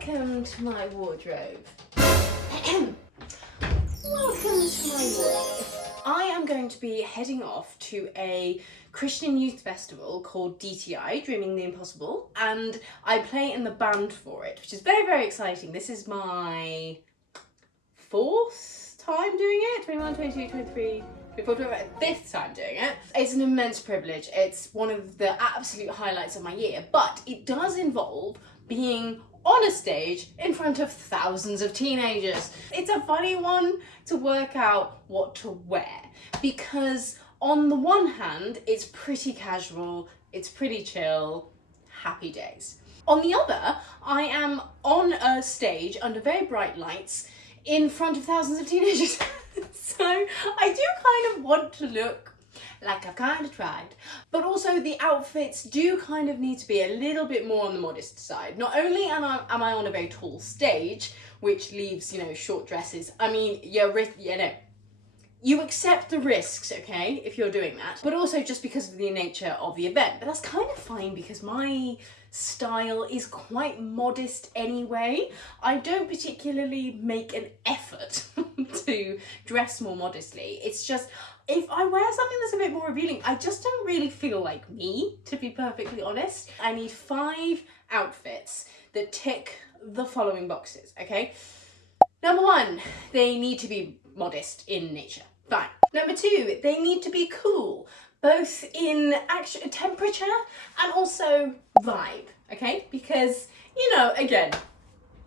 Welcome to my wardrobe. Welcome to my wardrobe. I am going to be heading off to a Christian youth festival called DTI, Dreaming the Impossible, and I play in the band for it, which is very, very exciting. This is my 4th time doing it, 21, 22, 23, 24, 5th time doing it. It's an immense privilege. It's one of the absolute highlights of my year, but it does involve being on a stage in front of thousands of teenagers. It's a funny one to work out what to wear, because on the one hand, it's pretty casual, it's pretty chill, happy days. On the other, I am on a stage under very bright lights in front of thousands of teenagers. So I do kind of want to look like I've kind of tried. But also the outfits do kind of need to be a little bit more on the modest side. Not only am I on a very tall stage, which leaves, you know, short dresses. I mean, you accept the risks, okay, if you're doing that. But also just because of the nature of the event. But that's kind of fine because my style is quite modest anyway. I don't particularly make an effort to dress more modestly. It's just, if I wear something that's a bit more revealing, I just don't really feel like me, to be perfectly honest. I need 5 outfits that tick the following boxes, okay? Number 1, they need to be modest in nature. Fine. Number 2, they need to be cool, both in actual temperature and also vibe, okay? Because, you know, again,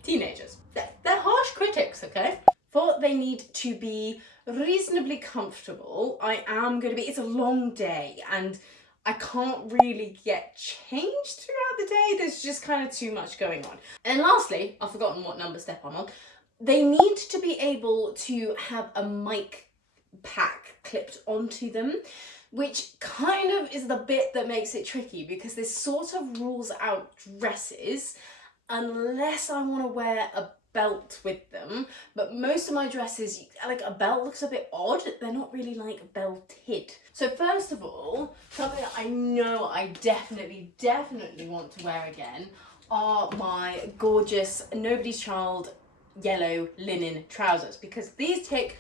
teenagers, they're harsh critics, okay? 4, they need to be reasonably comfortable. It's a long day and I can't really get changed throughout the day. There's just kind of too much going on. And lastly, I've forgotten what number step I'm on. They need to be able to have a mic pack clipped onto them, which kind of is the bit that makes it tricky because this sort of rules out dresses unless I want to wear a belt with them. But most of my dresses, like, a belt looks a bit odd. They're not really like belted. So first of all, something that I know I definitely want to wear again are my gorgeous Nobody's Child yellow linen trousers, because these tick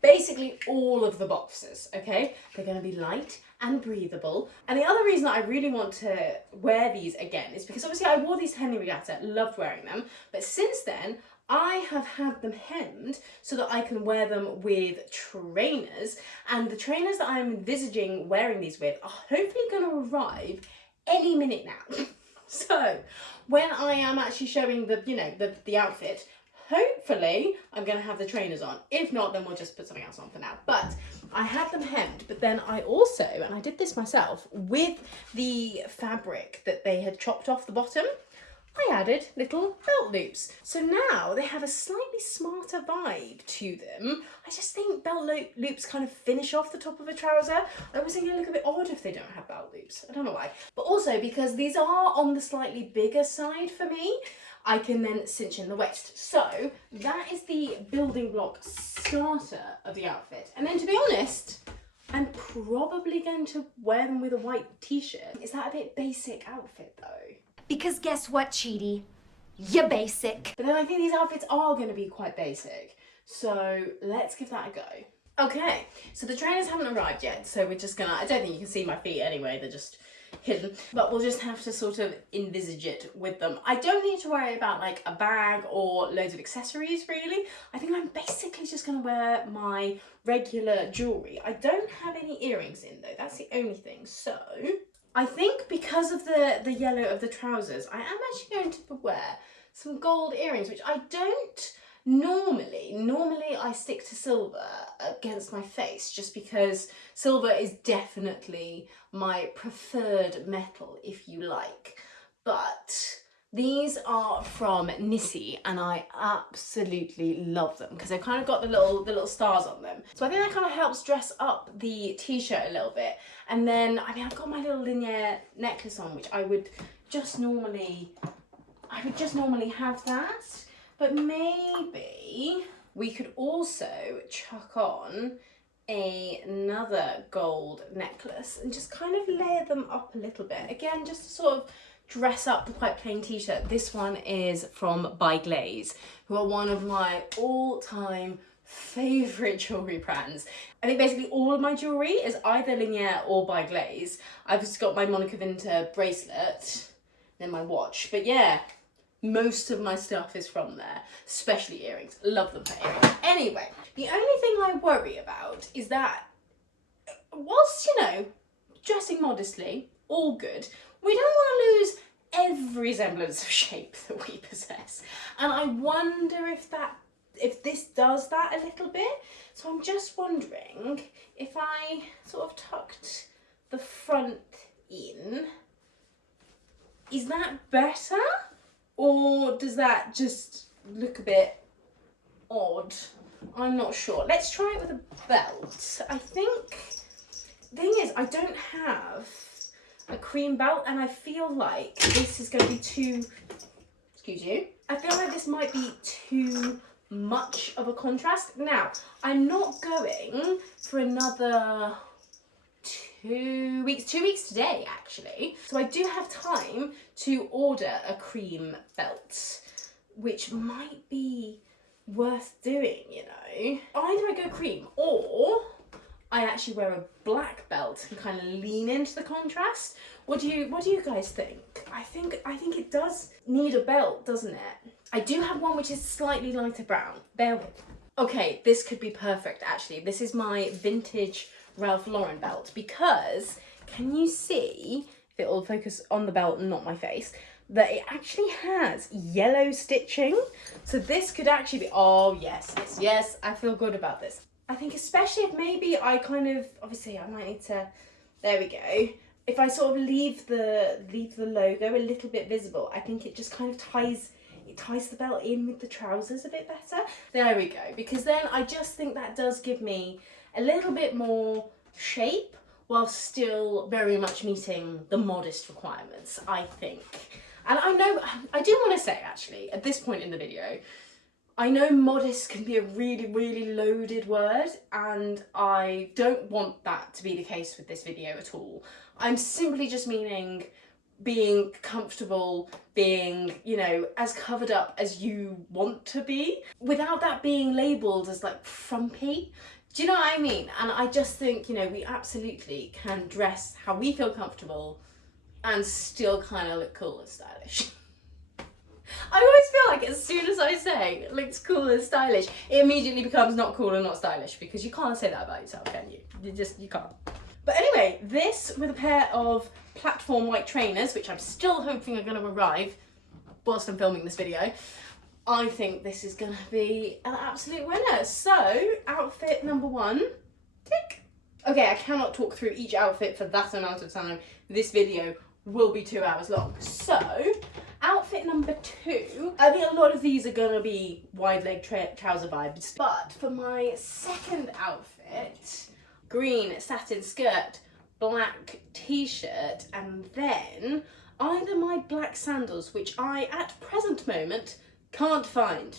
basically all of the boxes, okay? They're going to be light and breathable. And the other reason that I really want to wear these again is because obviously I wore these to Henley Regatta, loved wearing them, but since then I have had them hemmed so that I can wear them with trainers, and the trainers that I'm envisaging wearing these with are hopefully going to arrive any minute now. So when I am actually showing the outfit, hopefully I'm going to have the trainers on. If not, then we'll just put something else on for now. But I had them hemmed, but then I also, and I did this myself, with the fabric that they had chopped off the bottom, I added little belt loops. So now they have a slightly smarter vibe to them. I just think belt loops kind of finish off the top of a trouser. I always think they look a bit odd if they don't have belt loops. I don't know why. But also because these are on the slightly bigger side for me, I can then cinch in the waist. So that is the building block starter of the outfit. And then, to be honest, I'm probably going to wear them with a white t-shirt. Is that a bit basic outfit though? Because guess what, Cheaty? You're basic. But then I think these outfits are going to be quite basic. So let's give that a go. Okay, so the trainers haven't arrived yet. So we're just gonna, I don't think you can see my feet anyway. They're just hidden, but we'll just have to sort of envisage it with them. I don't need to worry about like a bag or loads of accessories really. I think I'm basically just going to wear my regular jewellery. I don't have any earrings in though, that's the only thing. So I think because of the yellow of the trousers, I am actually going to wear some gold earrings, which I don't normally I stick to silver against my face just because silver is definitely my preferred metal, if you like. But these are from Nissi and I absolutely love them because they've kind of got the little stars on them. So I think that kind of helps dress up the t-shirt a little bit. And then, I mean, I've got my little linear necklace on, which I would just normally have that. But maybe we could also chuck on another gold necklace and just kind of layer them up a little bit. Again, just to sort of dress up the quite plain t-shirt, this one is from By Glaze, who are one of my all-time favourite jewellery brands. I think basically all of my jewellery is either Liniere or By Glaze. I've just got my Monica Vinter bracelet, then my watch, but yeah, most of my stuff is from there, especially earrings. Love them for earrings. Anyway, the only thing I worry about is that whilst, you know, dressing modestly, all good, we don't want to lose every semblance of shape that we possess. And I wonder if this does that a little bit. So I'm just wondering if I sort of tucked the front in, is that better? Or does that just look a bit odd? I'm not sure. Let's try it with a belt. I think, thing is, I don't have a cream belt and I feel like this is going to be too, excuse you, I feel like this might be too much of a contrast. Now, I'm not going for another 2 weeks today actually. So I do have time to order a cream belt, which might be worth doing, you know. Either I go cream or I actually wear a black belt and kind of lean into the contrast. What do you guys think? I think it does need a belt, doesn't it? I do have one which is slightly lighter brown. Bear with. Okay, this could be perfect actually. This is my vintage Ralph Lauren belt because can you see, if it will focus on the belt and not my face, that it actually has yellow stitching. So this could actually be, oh yes, I feel good about this. I think especially if maybe I kind of, obviously I might need to, there we go. If I sort of leave the logo a little bit visible, I think it just kind of ties the belt in with the trousers a bit better. There we go, because then I just think that does give me a little bit more shape while still very much meeting the modest requirements, I think. And I know, I do want to say actually, at this point in the video, I know modest can be a really, really loaded word, and I don't want that to be the case with this video at all. I'm simply just meaning being comfortable, being, you know, as covered up as you want to be, without that being labelled as like frumpy. Do you know what I mean? And I just think, you know, we absolutely can dress how we feel comfortable and still kind of look cool and stylish. I always feel like as soon as I say it looks cool and stylish, it immediately becomes not cool and not stylish, because you can't say that about yourself, can you? You can't. But anyway, this with a pair of platform white trainers, which I'm still hoping are going to arrive whilst I'm filming this video, I think this is going to be an absolute winner. So, outfit number one, tick. Okay, I cannot talk through each outfit for that amount of time. This video will be 2 hours long. So, outfit number two, I think a lot of these are going to be wide leg trouser vibes. But for my second outfit, green satin skirt, black t-shirt, and then either my black sandals, which I at present moment can't find,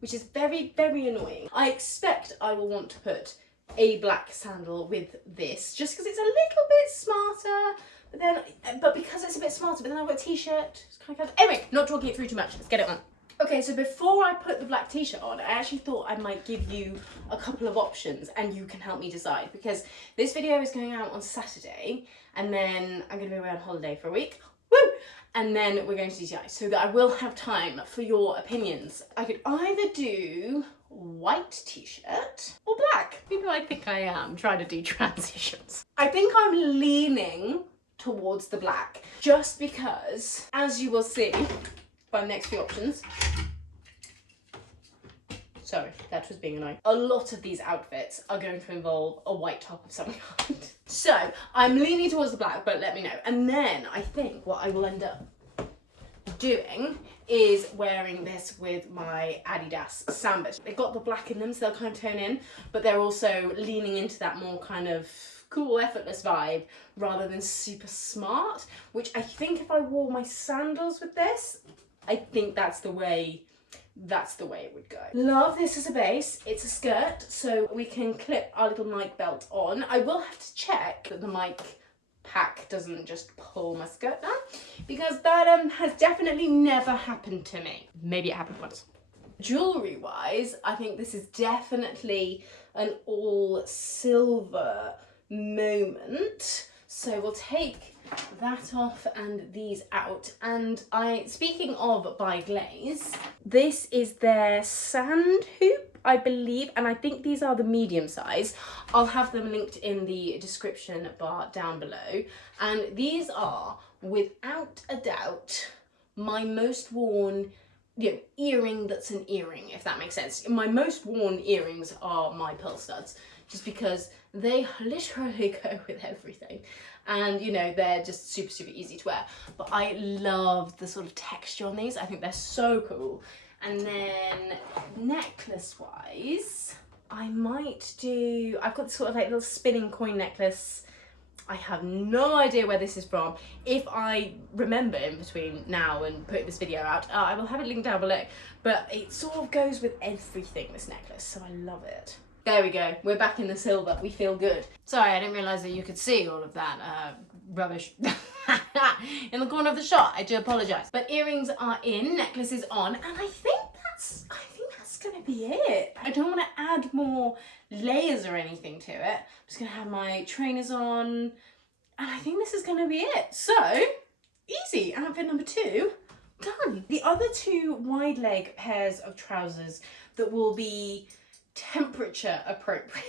which is very, very annoying. I expect I will want to put a black sandal with this, just because it's a little bit smarter, but because it's a bit smarter, but then I've got a t-shirt, it's kind of, anyway, not talking it through too much, let's get it on. Okay, so before I put the black t-shirt on, I actually thought I might give you a couple of options and you can help me decide, because this video is going out on Saturday and then I'm going to be away on holiday for a week. Woo! And then we're going to DTI, so that I will have time for your opinions. I could either do white t-shirt or black. Maybe I think I am trying to do transitions. I think I'm leaning towards the black, just because, as you will see by the next few options, sorry, that was being annoying, a lot of these outfits are going to involve a white top of some kind. So I'm leaning towards the black, but let me know. And then I think what I will end up doing is wearing this with my Adidas Sambas. They've got the black in them, so they'll kind of tone in, but they're also leaning into that more kind of cool, effortless vibe rather than super smart, which I think if I wore my sandals with this, I think that's the way it would go. Love this as a base. It's a skirt, so we can clip our little mic belt on. I will have to check that the mic pack doesn't just pull my skirt down, because that has definitely never happened to me. Maybe it happened once. Jewellery wise, I think this is definitely an all silver moment. So we'll take that off and these out. And speaking of by Glaze, this is their sand hoop, I believe, and I think these are the medium size. I'll have them linked in the description bar down below. And these are, without a doubt, my most worn earring that's an earring, if that makes sense. My most worn earrings are my pearl studs, just because they literally go with everything. And they're just super, super easy to wear. But I love the sort of texture on these. I think they're so cool. And then necklace wise, I've got this sort of like little spinning coin necklace. I have no idea where this is from. If I remember in between now and put this video out, I will have it linked down below. But it sort of goes with everything, this necklace, so I love it. There we go, we're back in the silver, we feel good. Sorry, I didn't realise that you could see all of that rubbish in the corner of the shot, I do apologise. But earrings are in, necklace is on, and I think that's gonna be it. I don't want to add more layers or anything to it. I'm just gonna have my trainers on, and I think this is gonna be it. So, easy, outfit number 2, done. The other 2 wide leg pairs of trousers that will be temperature appropriate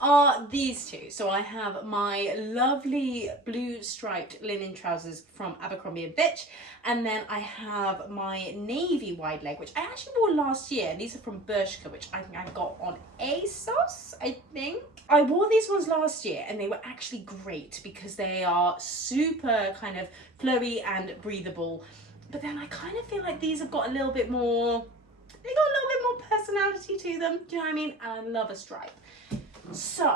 are these 2. So I have my lovely blue striped linen trousers from Abercrombie & Fitch, and then I have my navy wide leg, which I actually wore last year. These are from Bershka, which I think I got on ASOS, I think. I wore these ones last year and they were actually great because they are super kind of flowy and breathable, but then I kind of feel like these have got a little bit more, they got a little bit more personality to them, do you know what I mean? And I love a stripe. So,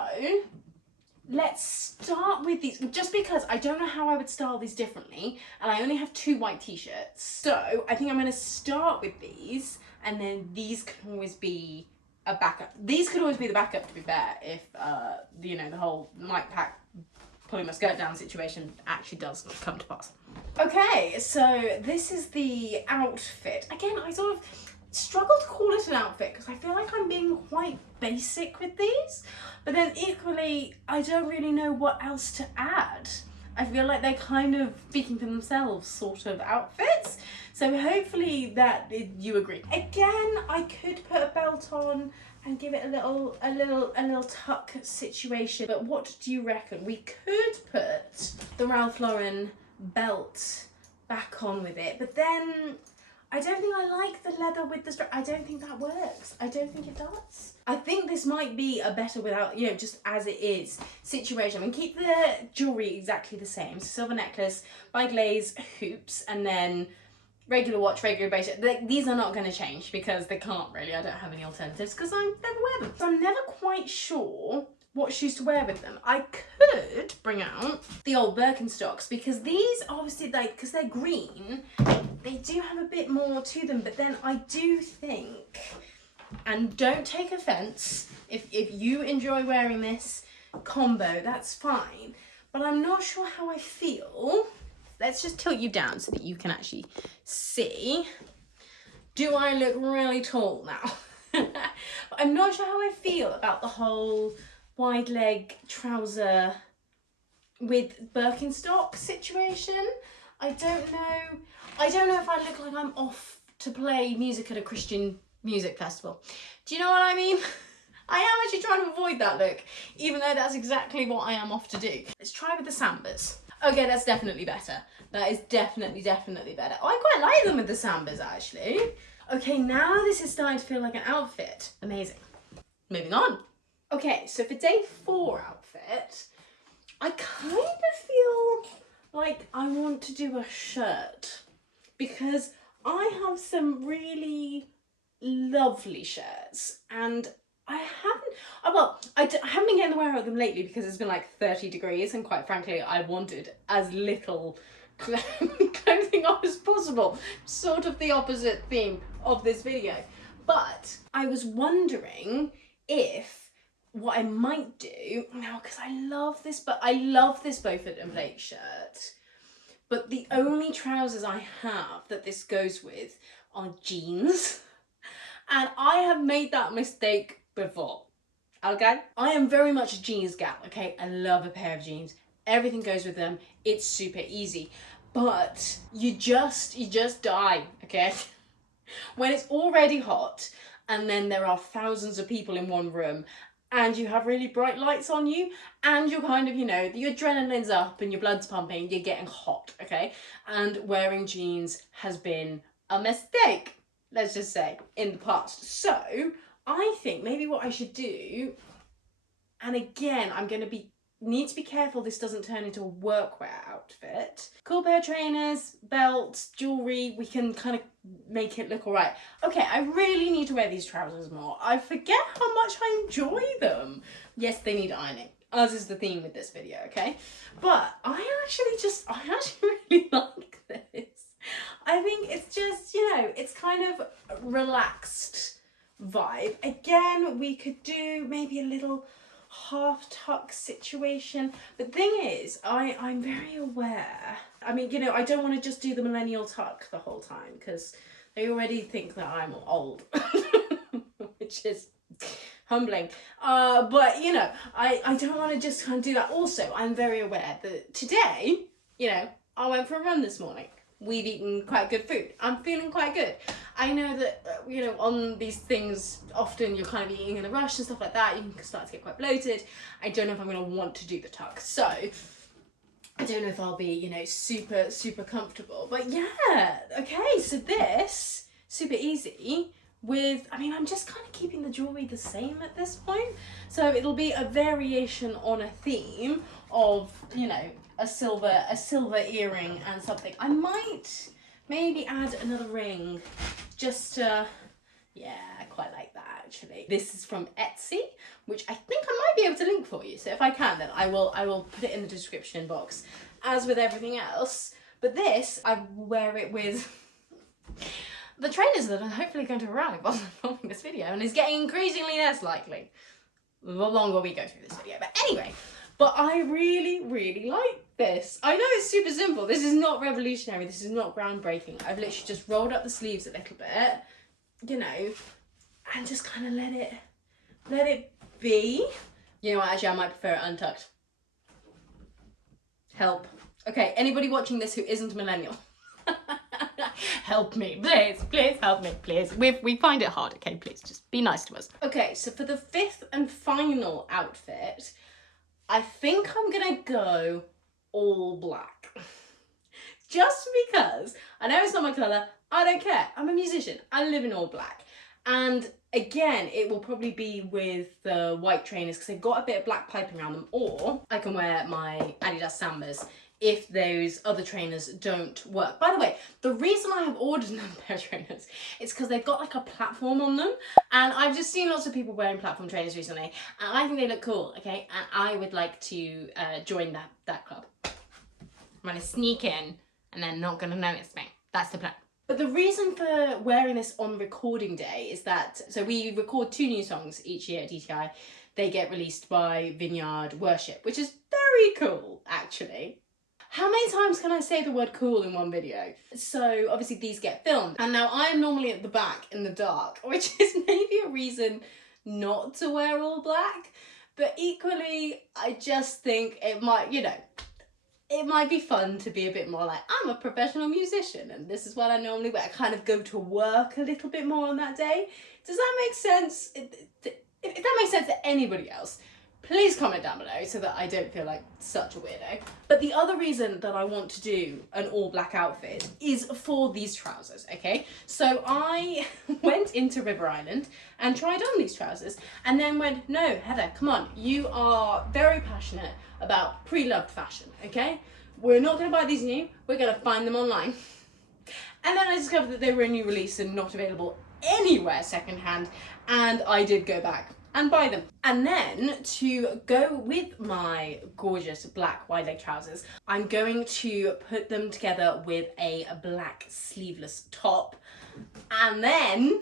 let's start with these, just because I don't know how I would style these differently, and I only have 2 white t-shirts. So, I think I'm going to start with these, and then these can always be a backup. These could always be the backup, to be fair, if, the whole mic pack pulling my skirt down situation actually does come to pass. Okay, so this is the outfit. Again, I sort of struggle to call it an outfit because I feel like I'm being quite basic with these, but then equally I don't really know what else to add. I feel like they're kind of speaking for themselves sort of outfits, so hopefully that you agree. Again, I could put a belt on and give it a little tuck situation, but what do you reckon? We could put the Ralph Lauren belt back on with it, but then I don't think I like the leather with the strap. I don't think that works. I don't think it does. I think this might be a better without, just as it is situation. I mean, keep the jewellery exactly the same. So silver necklace, by Glaze, hoops, and then regular watch, regular bracelet. These are not going to change because they can't really. I don't have any alternatives because I never wear them. So I'm never quite sure what shoes to wear with them. I could bring out the old Birkenstocks because these obviously, because they're green, they do have a bit more to them, but then I do think, and don't take offense, if you enjoy wearing this combo, that's fine, but I'm not sure how I feel. Let's just tilt you down so that you can actually see. Do I look really tall now? I'm not sure how I feel about the whole wide leg trouser with Birkenstock situation. I don't know if I look like I'm off to play music at a Christian music festival. Do you know what I mean? I am actually trying to avoid that look, even though that's exactly what I am off to do. Let's try with the Sambas. Okay, that's definitely better. That is definitely better. Oh, I quite like them with the Sambas, actually. Okay, now this is starting to feel like an outfit. Amazing. Moving on. Okay, so for day 4 outfit, I kind of feel like I want to do a shirt because I have some really lovely shirts and I haven't been getting the wear of them lately because it's been like 30 degrees and quite frankly I wanted as little clothing on as possible. Sort of the opposite theme of this video. But I was wondering if what I might do now, because I love this, but I love this Beaufort and Blake shirt. But the only trousers I have that this goes with are jeans. And I have made that mistake before. Okay? I am very much a jeans gal, okay? I love a pair of jeans. Everything goes with them. It's super easy. But you just die, okay? When it's already hot and then there are thousands of people in one room and you have really bright lights on you and you're kind of, you know, the adrenaline's up and your blood's pumping, you're getting hot, okay? And wearing jeans has been a mistake, let's just say, in the past. So I think maybe what I should do, and again, I'm going to need to be careful this doesn't turn into a workwear outfit. Cool pair of trainers, belts, jewellery, we can kind of make it look alright. Okay, I really need to wear these trousers more. I forget how much I enjoy them. Yes, they need ironing, as is the theme with this video, okay? But I actually really like this. I think it's just, you know, it's kind of relaxed vibe. Again, we could do maybe a little half tuck situation. The thing is, I'm very aware. I mean, you know, I don't want to just do the millennial tuck the whole time because they already think that I'm old, which is humbling. But you know, I don't want to just kind of do that. Also, I'm very aware that today, you know, I went for a run this morning. We've eaten quite good food. I'm feeling quite good. I know that, you know, on these things, often you're kind of eating in a rush and stuff like that. You can start to get quite bloated. I don't know if I'm going to want to do the tuck. So, I don't know if I'll be, you know, super, super comfortable. But yeah, okay, so this, super easy with, I mean, I'm just kind of keeping the jewellery the same at this point. So it'll be a variation on a theme of, you know, a silver earring and something. I might maybe add another ring just to, yeah, I quite like that actually. This is from Etsy, which I think I might be able to link for you. So if I can, then I will put it in the description box, as with everything else. But this, I wear it with the trainers that are hopefully going to arrive while I'm filming this video, and is getting increasingly less likely the longer we go through this video. But anyway, but I really, really like this. I know it's super simple. This is not revolutionary. This is not groundbreaking. I've literally just rolled up the sleeves a little bit, you know, and just kind of let it be. You know what, actually I might prefer it untucked. Help. Okay, anybody watching this who isn't a millennial, help me, please help me, please. We find it hard, okay, please, just be nice to us. Okay, so for the fifth and final outfit, I think I'm gonna go all black. Just because, I know it's not my colour, I don't care. I'm a musician, I live in all black. And again, it will probably be with the white trainers because they've got a bit of black piping around them, or I can wear my Adidas Sambas if those other trainers don't work. By the way, the reason I have ordered another pair of trainers is because they've got like a platform on them, and I've just seen lots of people wearing platform trainers recently, and I think they look cool, okay? And I would like to join that club. I'm gonna sneak in and they're not gonna notice me. That's the plan. But the reason for wearing this on recording day is that, so we record 2 new songs each year at DTI. They get released by Vineyard Worship, which is very cool, actually. How many times can I say the word cool in one video? So obviously these get filmed, and now I'm normally at the back in the dark, which is maybe a reason not to wear all black, but equally I just think it might, you know, it might be fun to be a bit more like, I'm a professional musician and this is what I normally wear. I kind of go to work a little bit more on that day. Does that make sense? If that makes sense to anybody else, please comment down below so that I don't feel like such a weirdo. But the other reason that I want to do an all black outfit is for these trousers, okay? So I went into River Island and tried on these trousers and then went, no, Heather, come on. You are very passionate about pre-loved fashion, okay? We're not gonna buy these new, we're gonna find them online. And then I discovered that they were a new release and not available anywhere secondhand, and I did go back and buy them. And then to go with my gorgeous black wide leg trousers, I'm going to put them together with a black sleeveless top. And then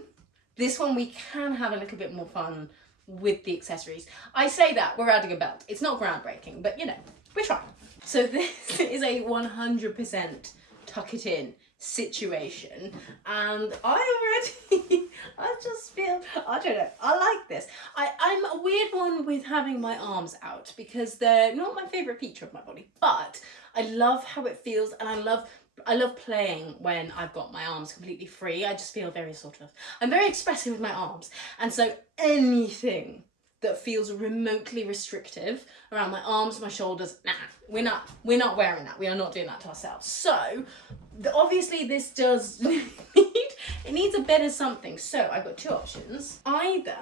this one we can have a little bit more fun with the accessories. I say that, we're adding a belt. It's not groundbreaking, but you know, we're trying. So this is a 100% tuck it in situation, and I already, I just feel, I don't know, I like this. I'm a weird one with having my arms out because they're not my favourite feature of my body, but I love how it feels, and I love playing when I've got my arms completely free. I just feel very I'm very expressive with my arms, and so anything that feels remotely restrictive around my arms, my shoulders, nah, we're not wearing that. We are not doing that to ourselves. So obviously this does it needs a bit of something. So I've got two options. Either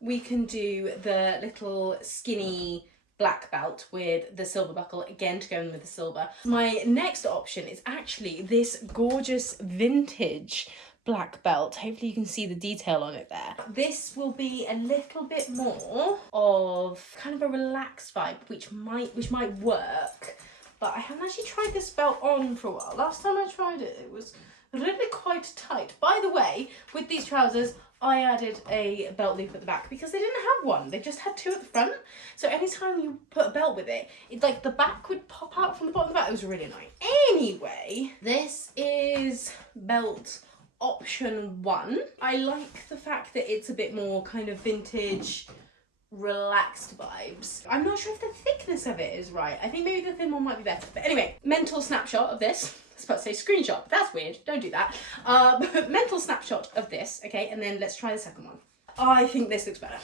we can do the little skinny black belt with the silver buckle, again to go in with the silver. My next option is actually this gorgeous vintage black belt. Hopefully you can see the detail on it there. This will be a little bit more of kind of a relaxed vibe, which might work, but I haven't actually tried this belt on for a while. Last time I tried it, it was really quite tight. By the way, with these trousers, I added a belt loop at the back because they didn't have one. They just had two at the front. So anytime you put a belt with it, it's like the back would pop out from the bottom of the back. It was really annoying. Anyway, this is belt option 1. I like the fact that it's a bit more kind of vintage, relaxed vibes. I'm not sure if the thickness of it is right. I think maybe the thin one might be better. But anyway, mental snapshot of this. I was about to say screenshot. That's weird. Don't do that. But mental snapshot of this. Okay, and then let's try the second one. I think this looks better.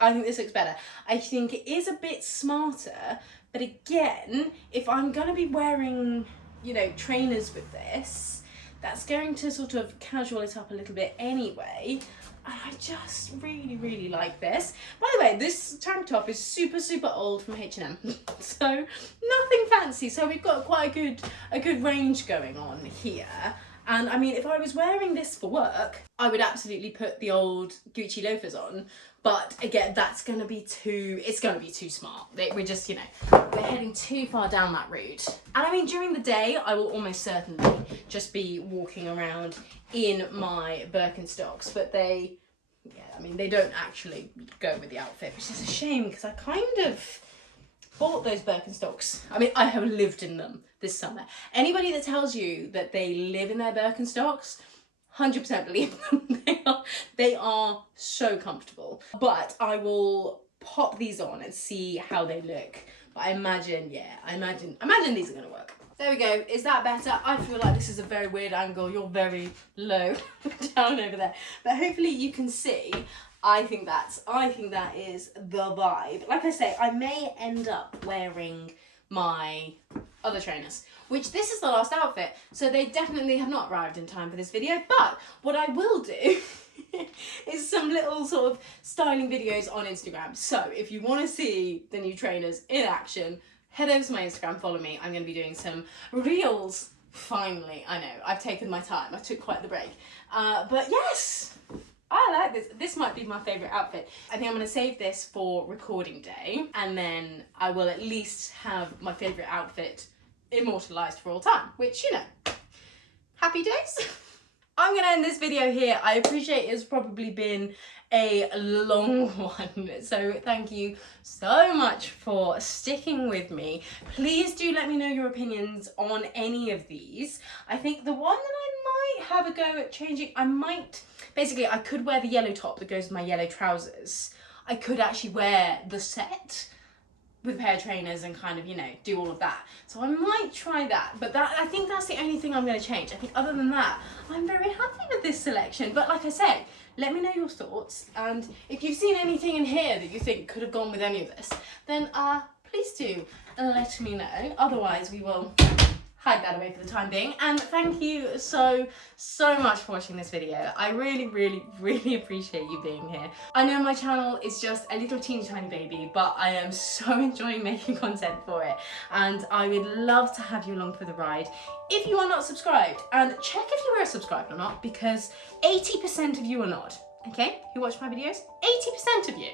I think this looks better. I think it is a bit smarter. But again, if I'm going to be wearing, you know, trainers with this, that's going to sort of casual it up a little bit anyway. I just really like this. By the way, this tank top is super old from H&M, so nothing fancy. So we've got quite a good range going on here. And I mean, if I was wearing this for work, I would absolutely put the old Gucci loafers on. But again, it's going to be too smart. We're just, you know, we're heading too far down that route. And I mean, during the day, I will almost certainly just be walking around in my Birkenstocks, but they don't actually go with the outfit, which is a shame because I kind of bought those Birkenstocks. I mean, I have lived in them this summer. Anybody that tells you that they live in their Birkenstocks, 100% believe them. They are so comfortable. But I will pop these on and see how they look. But I imagine these are gonna work. There we go. Is that better? I feel like this is a very weird angle. You're very low down over there. But hopefully you can see. I think that is the vibe. Like I say, I may end up wearing my other trainers, which this is the last outfit, so they definitely have not arrived in time for this video. But what I will do is some little sort of styling videos on Instagram. So if you want to see the new trainers in action, head over to my Instagram, follow me. I'm going to be doing some reels. Finally, I know, I've taken my time. I took quite the break. But yes, I like this. This might be my favourite outfit. I think I'm going to save this for recording day, and then I will at least have my favourite outfit immortalised for all time, which, you know, happy days. I'm going to end this video here. I appreciate it's probably been a long one, so thank you so much for sticking with me. Please do let me know your opinions on any of these. I think the one that I might have a go at changing, basically I could wear the yellow top that goes with my yellow trousers. I could actually wear the set with a pair of trainers and kind of, you know, do all of that. So I might try that, but I think that's the only thing I'm going to change. I think other than that, I'm very happy with this selection. But like I said, let me know your thoughts, and if you've seen anything in here that you think could have gone with any of this, then please do let me know. Otherwise, we will hide that away for the time being. And thank you so much for watching this video. I really appreciate you being here. I know my channel is just a little teeny tiny baby, but I am so enjoying making content for it, and I would love to have you along for the ride. If you are not subscribed, and check if you are subscribed or not, because 80% of you are not. Okay, who watch my videos? 80% of you,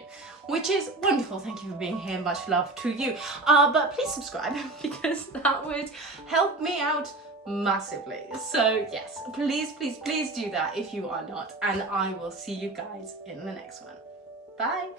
which is wonderful. Thank you for being here. Much love to you. But please subscribe because that would help me out massively. So yes, please do that if you are not, and I will see you guys in the next one. Bye.